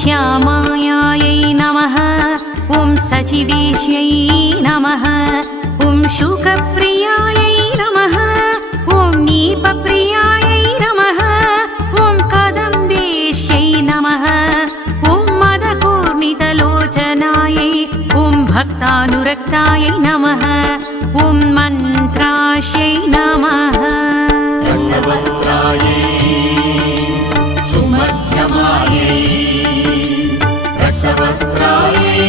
श्यामायायै नमः। ॐ सचिवेश्यै नमः। ॐ शुकप्रियायै नमः। ॐ नीपप्रियायै नमः। ॐ कदम्बेश्यै नमः। ॐ मदकोर्णितलोचनायै ॐ भक्तानुरक्तायै नमः। ॐ मन्त्राश्यै नमः। रक्तवस्त्रायै सुमध्यमायै रक्तवस्त्रायै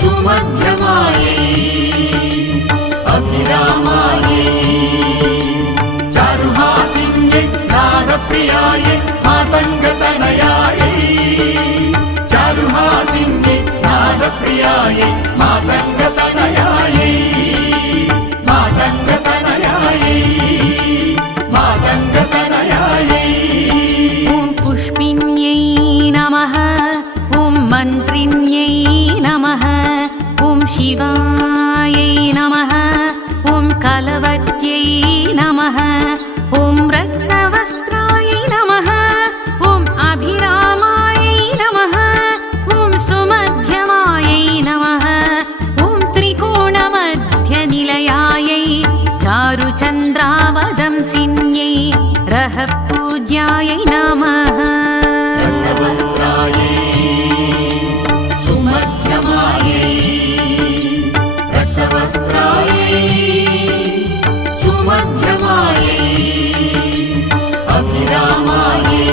सुमध्यमायै अभिरामायै चारुहासिन्यै नादप्रियायै मातङ्गतनयायै चारुहासिन्यै नादप्रियायै मातङ्गतनयायै मातङ्गतनयायै मातङ्गतनयायै। ॐ पुष्पिन्यै नमः। ॐ मन्त्रिण्यै नमः। ॐ शिवायै नमः। ॐ कलवत्यै नमः। ॐ रक्तवस्त्रायै नमः। ॐ अभिरामायै नमः। ॐ सुमध्यमायै नमः। ॐ त्रिकोणमध्यनिलयायै चारुचन्द्रावदंसिन्यै रहपूज्यायै नमः। रक्तवस्त्रायै सुमध्यमायै रक्तवस्त्रायै सुमध्यमायै अभिरामायै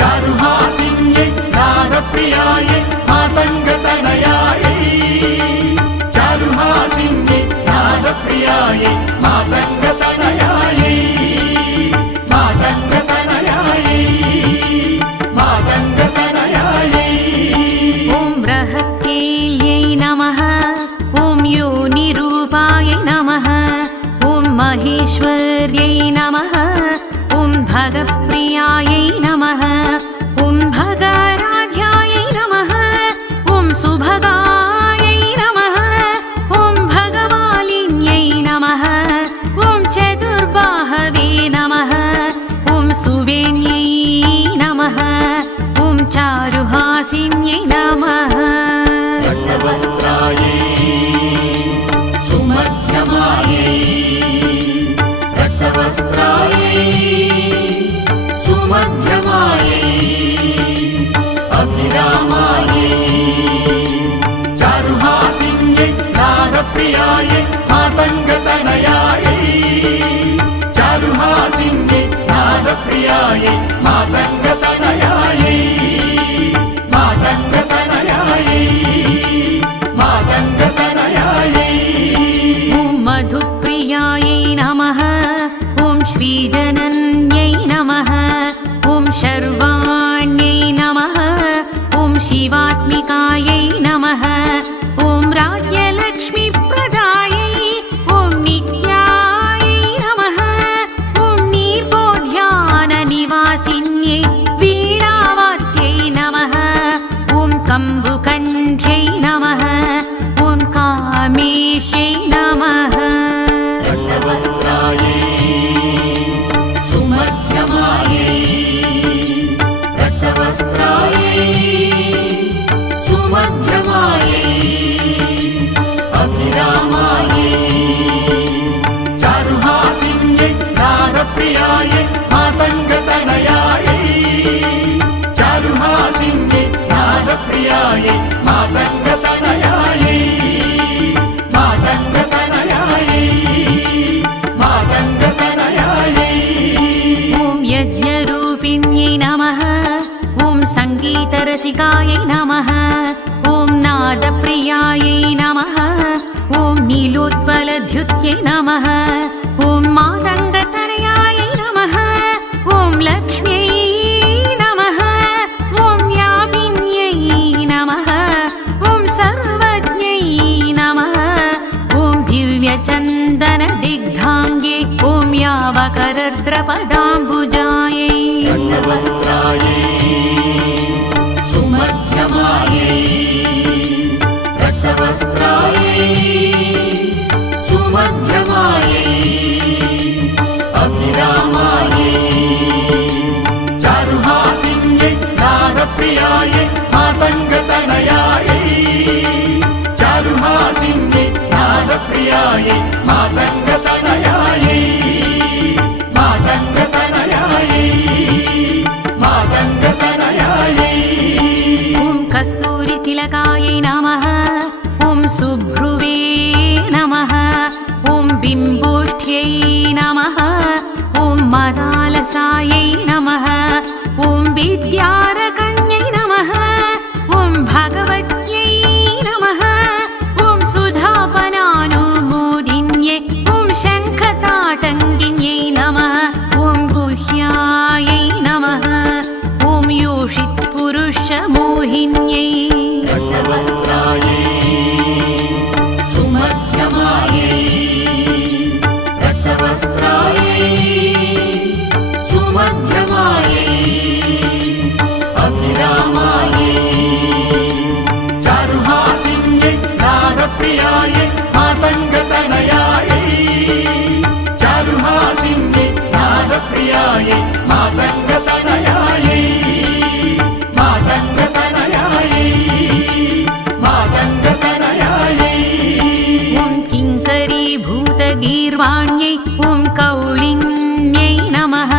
चारुहासिन्यै नादप्रियायै मातङ्गतनयायै चारुहासिन्यै नादप्रियायै मातङ्गतनयायै मातङ्गतनयायै मातङ्गतनयायै। ॐ बृहत्केल्यै नमः। ॐ योनिरूपायै नमः। ॐ महेश्वर्यै नमः। ॐ भगप्रियायै नमः। ॐ भगाराध्यायै नमः। ॐ सुभगायै नमः। ॐ भगमालिन्यै नमः। ॐ चतुर्बाहवे नमः। ॐ सुवेण्यै नमः। ॐ चारुहासिन्यै नमः। रक्तवस्त्रायै सुमध्यमायै रक्तवस्त्रायै सुमध्यमायै अभिरामायै चारुहासिन्यै नादप्रियायै मातङ्गतनयायै चारुहासिन्यै नादप्रियायै मातङ्गतनयायै मातङ्गतनयायै मातङ्गतनयायै। ॐ मधुप्रियायै नमः। ॐ श्रीजनन्यै नमः। ॐ शर्वाण्यै नमः। ॐ शिवात्मिकायै नमः। ॐ राज्यलक्ष्मीप्रदायै ॐ नित्यायै नमः। ॐ नीर्बोध्याननिवासिन्यै वीणावाद्यै नमः। ॐ कम्बुकण्ठ्यै नमः। ॐ कामेश्यै नमः। रक्तवस्त्रायै सुमध्यमायै रक्तवस्त्रायै सुमध्यमायै अभिरामायै चारुहासिन्यै नादप्रियायै मातङ्गतनयायै चारुहासिन्यै नादप्रियायै मातङ्गतनयायै मातङ्गतनयायै मातङ्गतनयायै। ॐ यज्ञरूपिण्यै नमः। ॐ सङ्गीतरसिकायै नमः। ॐ नादप्रियायै नमः। ॐ नीलोत्पलद्युत्यै नमः। ॐ मातङ्गतनयायै नमः। ॐ लक्ष्म्यै नमः। ॐ यामिन्यै नमः। ॐ सर्वज्ञै नमः। ॐ दिव्यचन्दनदिग्धाङ्गे ॐ यावकरर्द्रपदाम्बुजायै रक्तवस्त्रायै सुमध्यमायै रक्तवस्त्रायै सुमध्यमायै अभिरामायै चारुहासिन्यै मातङ्गतनयायै मातङ्गतनयायै मातङ्गतनयायै मातङ्गतनयायै ॐ कस्तूरितिलकायै नमः ॐ सुभ्रुवे नमः ॐ बिम्बोष्ठ्यै नमः ॐ मदालसायै नमः ॐ विद्यारकन्यै नमः ॐ भगवत्यै नमः ॐ सुधापनानुमोदिन्यै ॐ शङ्खताटङ्गिन्यै नमः ॐ गुह्यायै नमः ॐ योषित्पुरुषमोहिन्यै रक्तवस्त्रायै सुमध्यमायै रक्तवस्त्रायै सुमध्यमायै अभिरामायै चारुहासिन्यै नादप्रियायै मातङ्गतनयायै चारुहासिन्यै नादप्रियायै मातङ्गतनयायै मातङ्गतनयायै मातङ्गतनयायै ॐ किङ्करीभूतगीर्वाण्यै ॐ कौलिन्यै नमः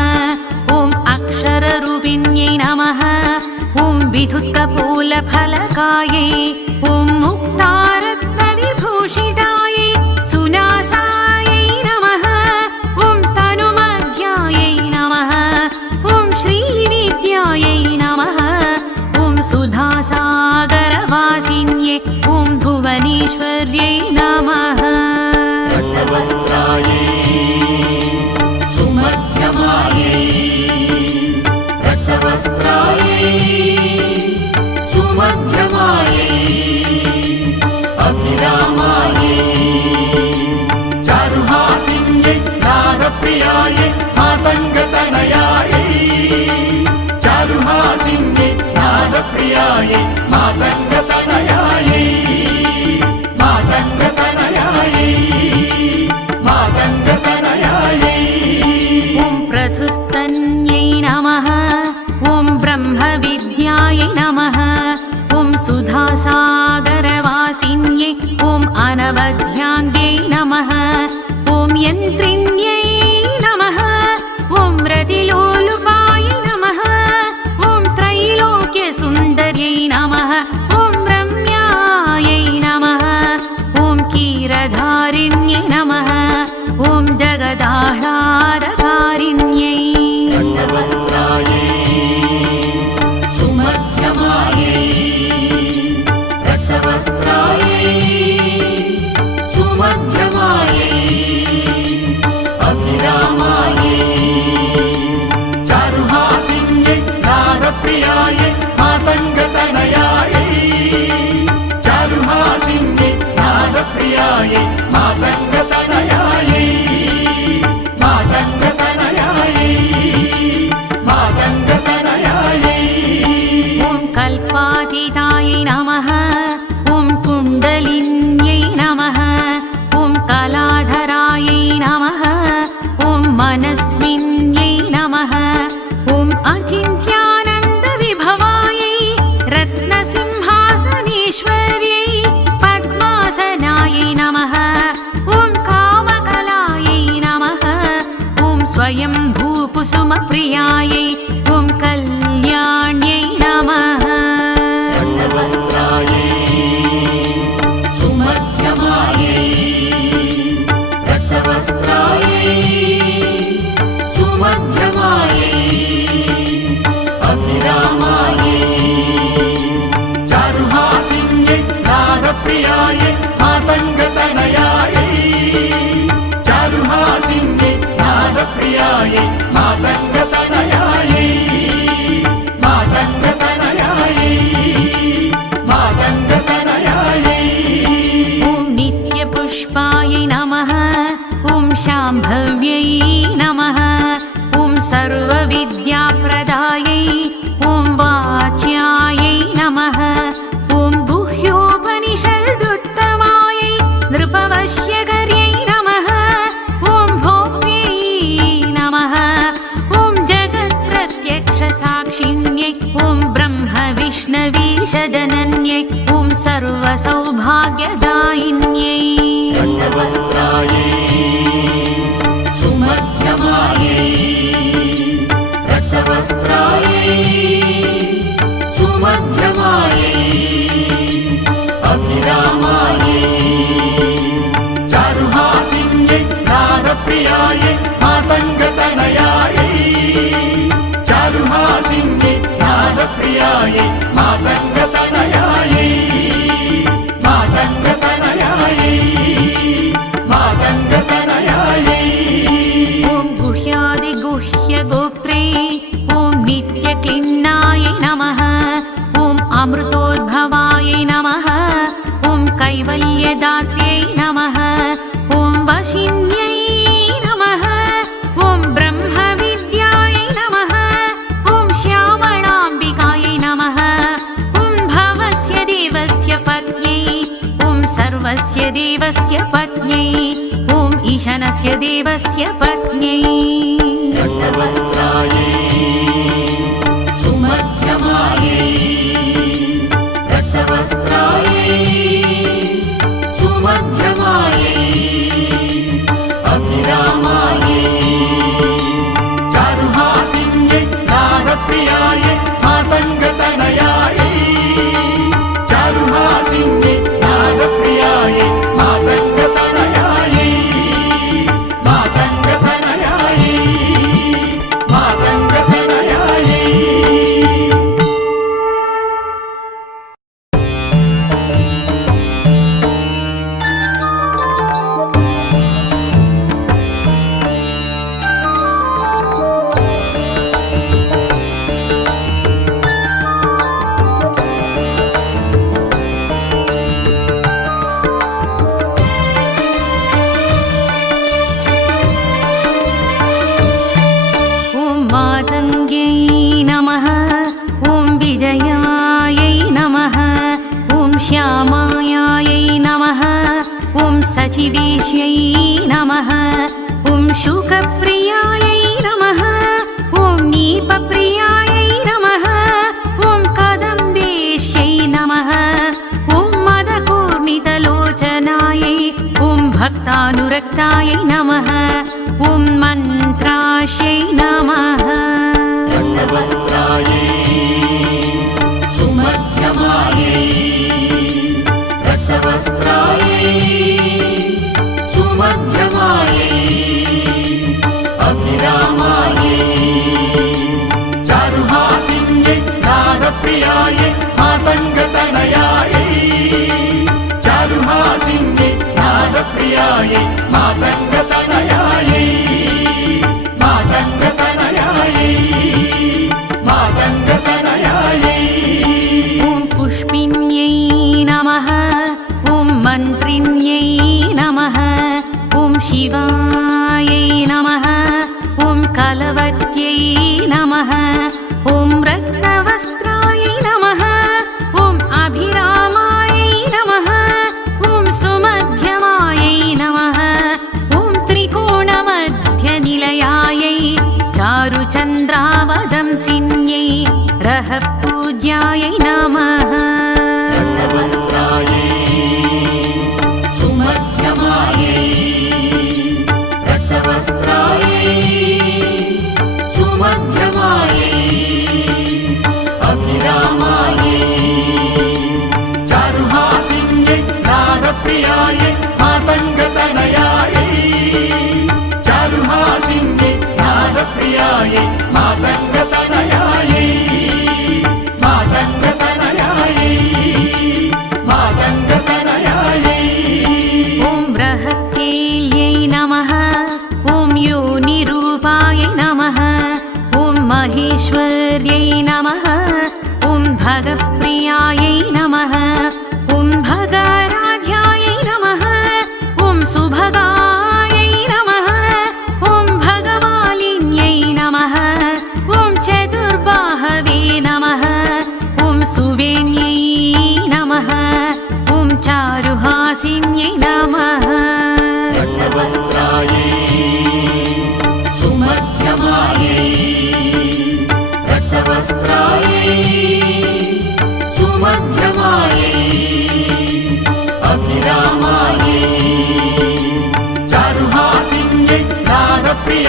ॐ अक्षररूपिण्यै नमः ॐ विधुत्कपोलफलकायै ॐ मुक्तारत्नविभूषितायै सुनासायै नमः ॐ तनुमध्यायै नमः ॐ श्रीविद्यायै नमः ॐ सुधासागरवासिन्यै ॐ भुवनेश्वर्यै नमः रक्तवस्त्रायै सुमध्यमायै रक्तवस्त्रायै सुमध्यमायै अभिरामायै चारुहासिन्यै नादप्रियायै मातङ्गतनयायै चारुहासिन्यै नादप्रियायै मातङ्गतनयायै मातङ्गतनयायै मातङ्गतनयायै ॐ प्रथुस्तन्यै नमः ॐ ब्रह्मविद्यायै नमः ॐ सुधासागरवासिन्यै ॐ अनवध्याङ्ग्यै नमः ॐ यन्त्रिण्यै नमः ॐ रतिलोलुपायै नमः ॐ त्रैलोक्यसुन्दर्यै नमः ॐ रम्यायै नमः ॐ कीरधारिण्यै नमः ॐ जगदाह्लादकारिण्यै रक्तवस्त्रायै सुमध्यमायै रक्तवस्त्रायै सुमध्यमायै अभिरामायै चारुहासिन्यै नादप्रियायै मातङ्गतनयायै चारुहासिन्यै नादप्रियायै मातङ्गतनयायै मातङ्गतनयायै मातङ्गतनयायै ॐ कल्पातीतायै नमः ॐ कुण्डलिन्यै नमः ॐ कलाधरायै नमः ॐ मनस्विन्यै नमः ॐ अचिन्त्यानन्दविभवायै रत्नसिंहासनेश्वर्यै पद्मासनायै नमः ॐ कामकलायै नमः ॐ स्वयंभूकुसुमप्रियायै ॐ कल्याण्यै नमः रक्तवस्त्रायै सुमध्यमायै रक्तवस्त्रायै सुमध्यमायै अभिरामायै चारुहासिन्यै नादप्रियायै मातङ्गतनयायै चारुहासिन्यै नादप्रियायै मातङ्गतनयायै मातङ्गतनयायै मातङ्गतनयायै ॐ नित्यपुष्पायै नमः ॐ शाम्भव्यै नमः ॐ सर्वविद्याप्रदायै ॐ वाच्यायै नमः ॐ गुह्योपनिषदुत्तमायै नृपवश्यकर्यै नमः ॐ भोक्त्यै नमः ॐ जगत्प्रत्यक्षसाक्षिण्यै ॐ ब्रह्मविष्णवीशजनन्यै ॐ सर्वसौभाग्यदायिन्यै रक्तवस्त्रायै सुमध्यमायै रक्तवस्त्रायै सुमध्यमायै अभिरामायै चारुहासिन्यै नादप्रियायै मातङ्गतनयायै चारुहासिन्यै नादप्रियायै मातङ्गतनयायै मातङ्गतनयायै मातङ्गतनयायै ॐ गुह्यादिगुह्यगोप्त्रे ॐ नित्यक्लिन्नायै नमः ॐ अमृतोद्भवायै नमः ॐ कैवल्यदात्र्यै नमः ॐ वशिन्यै नमः ॐ ब्रह्मविद्यायै नमः ॐ श्यामलाम्बिकायै नमः ॐ भवस्य देवस्य पत्न्यै ॐ सर्वस्य देवस्य पत्न्यै ॐ ईशानस्य देवस्य पत्न्यै रक्तवस्त्रायै सुमध्यमायै रक्तवस्त्रायै सुमध्यमायै अभिरामायै चारुहासिन्यै नादप्रियायै मातङ्गतनयायै चारुहासिन्यै नादप्रियायै मातङ्गतनयायै मातङ्गतनयायै मातङ्गतनयायै ॐ मातङ्ग्यै नमः ॐ विजयायै नमः ॐ श्यामायै नमः ॐ सचिवेश्यै नमः ॐ शुकप्रियायै नमः ॐ नीपप्रियायै नमः ॐ कदम्बेश्यै नमः ॐ मदकूर्मितलोचनायै ॐ भक्तानुरक्तायै नमः ॐ मन्त्राश्यै नमः रक्तवस्त्रायै सुमध्यमायै रक्तवस्त्रायै सुमध्यमायै अभिरामायै चारुहासिन्यै नादप्रियायै मातङ्गतनयायै चारुहासिन्यै नादप्रियायै मातङ्गतनयायै मातङ्गतनयायै मातङ्गतनयायै ॐ पुष्पिन्यै नमः ॐ मन्त्रिण्यै नमः ॐ शिवायै नमः ॐ कलवत्यै नमः ॐ रक्तवस्त्रायै नमः ॐ अभिरामायै नमः ॐ सुमध्यमायै नमः ॐ त्रिकोणमध्यनिलयायै चारुचन्द्रावदंसिन्यै रहपूज्यायै नमः रक्तवस्त्रायै सुमध्यमायै रक्तवस्त्रायै सुमध्यमायै अभिरामायै चारुहासिन्यै नादप्रियायै मातङ्गतनयायै चारुहासिन्यै नादप्रियायै मातङ्गतनयायै मातङ्गतनयायै मातङ्गतनयायै ॐ बृहत्केल्यै नमः ॐ योनिरूपायै नमः ॐ महेश्वर्यै नमः ॐ भगप्रियायै नमः ॐ भगाराध्यायै नमः ॐ सुभगायै नमः ॐ भगमालिन्यै नमः ॐ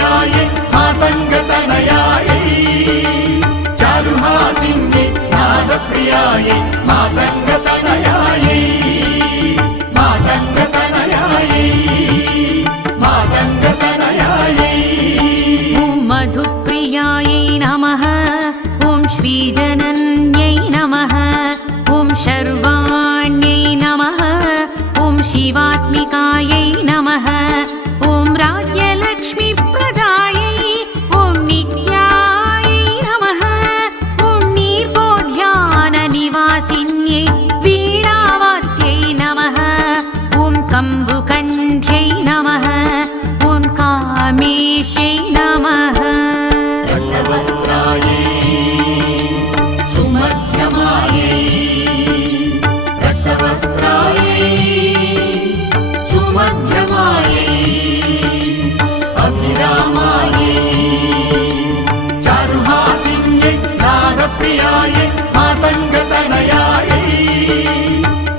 नादप्रियायै मातङ्गतनयायै चारुहासिन्ये नादप्रियायै मातङ्गतनयायै मातङ्गतनयायै मातङ्गतनयायै ॐ मधुप्रियायै नमः ॐ श्रीजनन्यै नमः ॐ शर्वाण्यै नमः ॐ शिवात्मिकायै नमः ॐ राज्यलक्ष्मीप्रदायै ॐ नित्यायै नमः ॐ नीर्बोध्याननिवासिन्यै वीणावाद्यै नमः ॐ कम्बुकण्ठ्यै नमः ॐ कामेश्यै नमः रक्तवस्त्रायै सुमध्यमायै रक्तवस्त्रायै सुमध्यमायै अभिरामायै चारुहासिन्यै नादप्रियायै मातङ्गतनयायै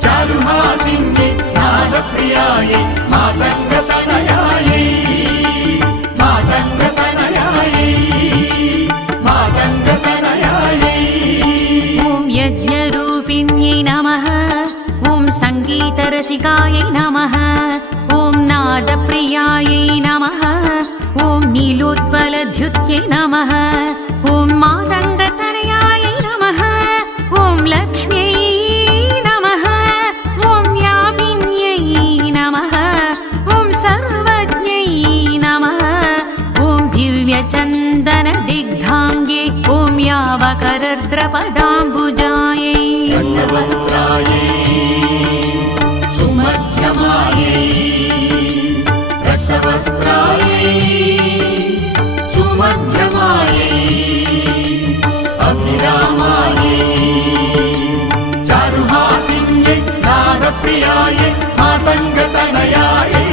चारुहासिन्यै नादप्रियायै मातङ्गतनयायै मातङ्गतनयायै मातङ्गतनयायै ॐ यज्ञरूपिण्यै नमः ॐ सङ्गीतरसिकायै नमः ॐ नादप्रियायै नमः ॐ नीलोत्पलद्युत्यै नमः ॐ मातङ्गतनयायै नमः ॐ लक्ष्म्यै नमः ॐ यामिन्यै नमः ॐ सर्वज्ञै नमः ॐ दिव्यचन्दनदिग्धाङ्गे ॐ यावकरर्द्रपदाम्बुजायै रक्तवस्त्रायै सुमध्यमायै रक्तवस्त्रायै सुमध्यमायै अभिरामायै चारुहासिन्यै नादप्रियायै मातङ्गतनयायै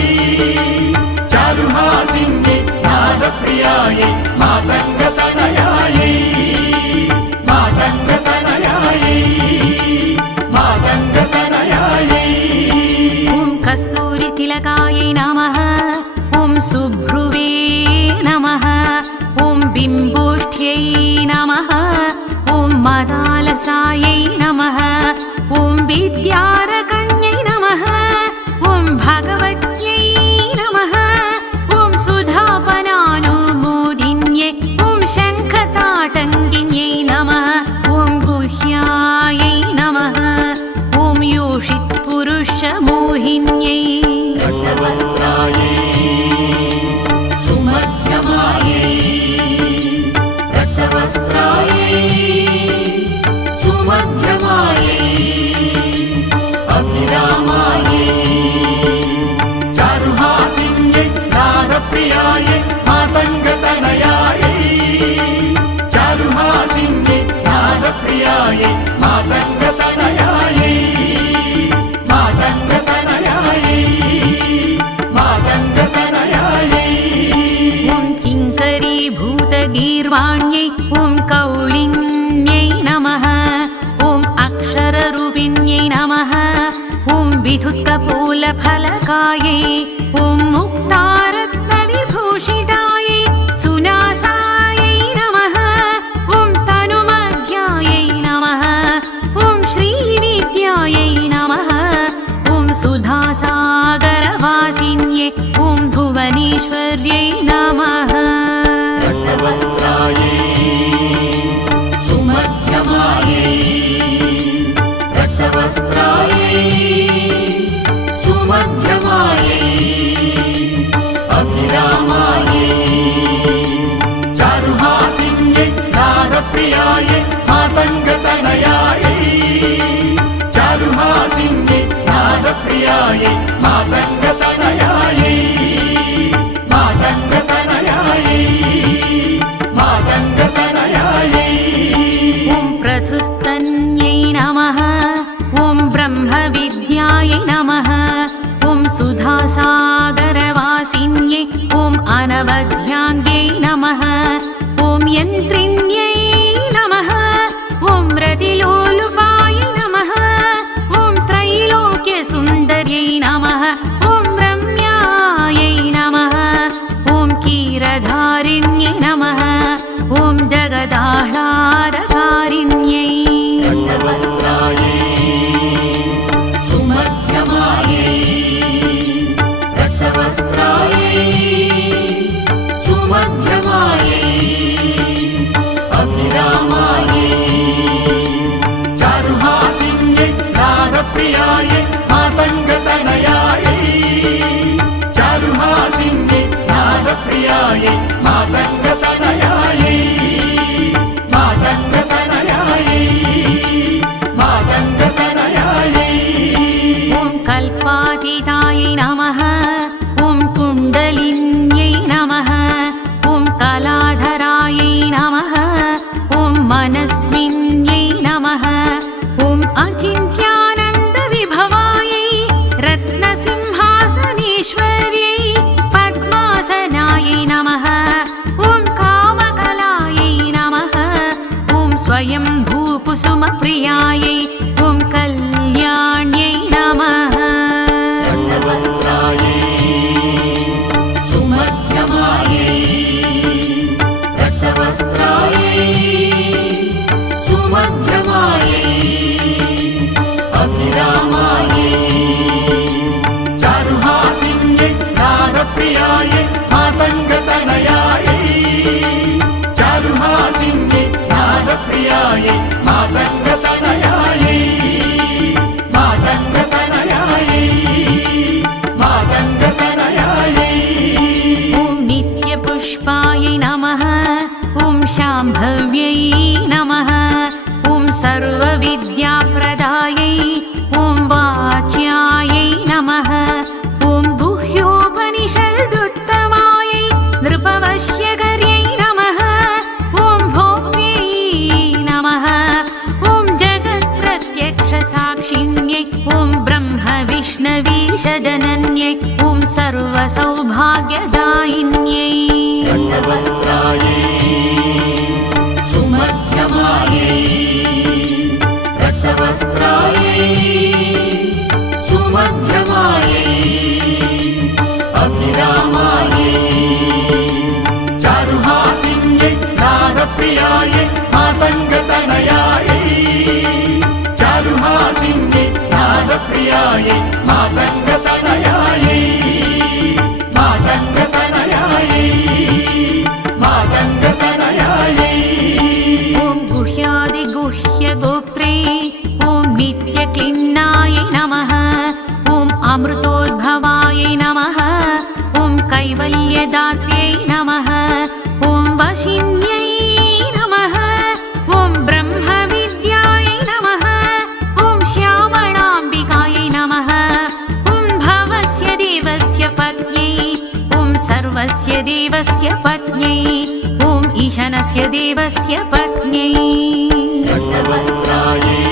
चारुहासिन्यै नादप्रियायै मातङ्गतनयायै मातङ्गतनयायै मातङ्गतनयायै ॐ कस्तूरितिलकायै नमः ॐ सुभ्रुवे नमः ॐ बिम्बोष्ठ्यै नमः ॐ मदालसायै नमः ॐ विद्यारकन्यै नमः ॐ भगवत्यै नमः ॐ सुधापनानुमोदिन्यै ॐ शङ्खताटङ्गिन्यै नमः ॐ गुह्यायै नमः ॐ योषित्पुरुषमोहिन्यै रक्तवस्त्रायै सुमध्यमायै रक्तवस्त्रायै सुमध्यमायै अभिरामायै चारुहासिन्यै नादप्रियायै मातङ्गतनयायै चारुहासिन्यै नादप्रियायै मातङ्गतनयायै मातङ्गतनयायै मातङ्गतनयायै ॐ किङ्करीभूतगीर्वाण्यै ॐ कौलिन्यै नमः ॐ अक्षररूपिण्यै नमः ॐ विधुत्कपोलफलकायै ॐ मुक्तारत्नविभूषितायै सुनासायै नमः ॐ तनुमध्यायै नमः ॐ श्रीविद्यायै नमः ॐ सुधासागरवासिन्यै ॐ भुवनेश्वर्यै नमः रक्तवस्त्रायै सुमध्यमायै रक्तवस्त्रायै सुमध्यमायै अभिरामायै चारुहासिन्यै नादप्रियायै मातङ्गतनयायै चारुहासिन्यै नादप्रियायै मातङ्गतनयायै मातङ्गतनयायै मातङ्गतनयायै ॐ प्रथुस्तन्यै नमः ॐ ब्रह्मविद्यायै नमः ॐ सुधासागरवासिन्यै ॐ अनवध्याङ्ग्यै नमः ॐ यन्त्रिण्यै नमः ॐ रतिलोलुपायै नमः ॐ त्रैलोक्यसुन्दर्यै नमः ॐ रम्यायै नमः ॐ कीरधा वरदाह्लादकारिण्यै रक्तवस्त्रायै सुमध्यमायै रक्तवस्त्रायै सुमध्यमायै अभिरामायै चारुहासिन्यै नादप्रियायै मातङ्गतनयायै चारुहासिन्यै नादप्रियायै मातङ्गतनयायै मातङ्गतनयायै मातङ्गतनयायै ॐ कल्पातीतायै नमः ॐ कुण्डलिन्यै नमः ॐ कलाधरायै नमः ॐ मनस्विन्यै नमः ॐ अचिन्त्यानन्दविभवायै रत्नसिंहासनेश्वर्यै पद्मासनायै नमः ॐ कामकलायै नमः ॐ स्वयंभूकुसुमप्रियायै ॐ कल्याण्यै नमः रक्तवस्त्रायै सुमध्यमायै रक्तवस्त्रायै सुमध्यमायै अभिरामायै चारुहासिन्यै नादप्रियायै मातङ्गतनयायै चारुहासिन्यै नादप्रियायै मातङ्गतनयायै मातङ्गतनयायै मातङ्गतनयायै ॐ नित्यपुष्पायै नमः ॐ शाम्भव्यै नमः ॐ सर्वविद्याप्रदायै ॐ वाच्यायै नमः ॐ गुह्योपनिषदुत्तमायै नृपवश्यकर्यै नमः ॐ भोक्त्यै नमः ॐ जगत्प्रत्यक्षसाक्षिण्यै ॐ ब्रह्मविष्णवीशजनन्यै ॐ सर्वसौभाग्यदायिन्यै रक्तवस्त्रायै सुमध्यमायै रक्तवस्त्रायै सुमध्यमायै अभिरामायै चारुहासिन्यै नादप्रियायै मातङ्गतनयायै चारुहासिन्यै नादप्रियायै मातङ्गतनयायै मातङ्गतनयायै मातङ्गतनयायै ॐ गुह्यादिगुह्यगोप्त्रे ॐ नित्यक्लिन्नायै नमः ॐ अमृतोद्भवायै नमः ॐ कैवल्यदात्र्यै नमः ॐ वशिन्यै नमः ॐ ब्रह्मविद्यायै नमः ॐ श्यामणाम्बिकायै नमः ॐ भवस्य देवस्य पत्न्यै ॐ सर्वस्य देवस्य पत्न्यै ॐ ईशानस्य देवस्य पत्न्यै रक्तवस्त्रायै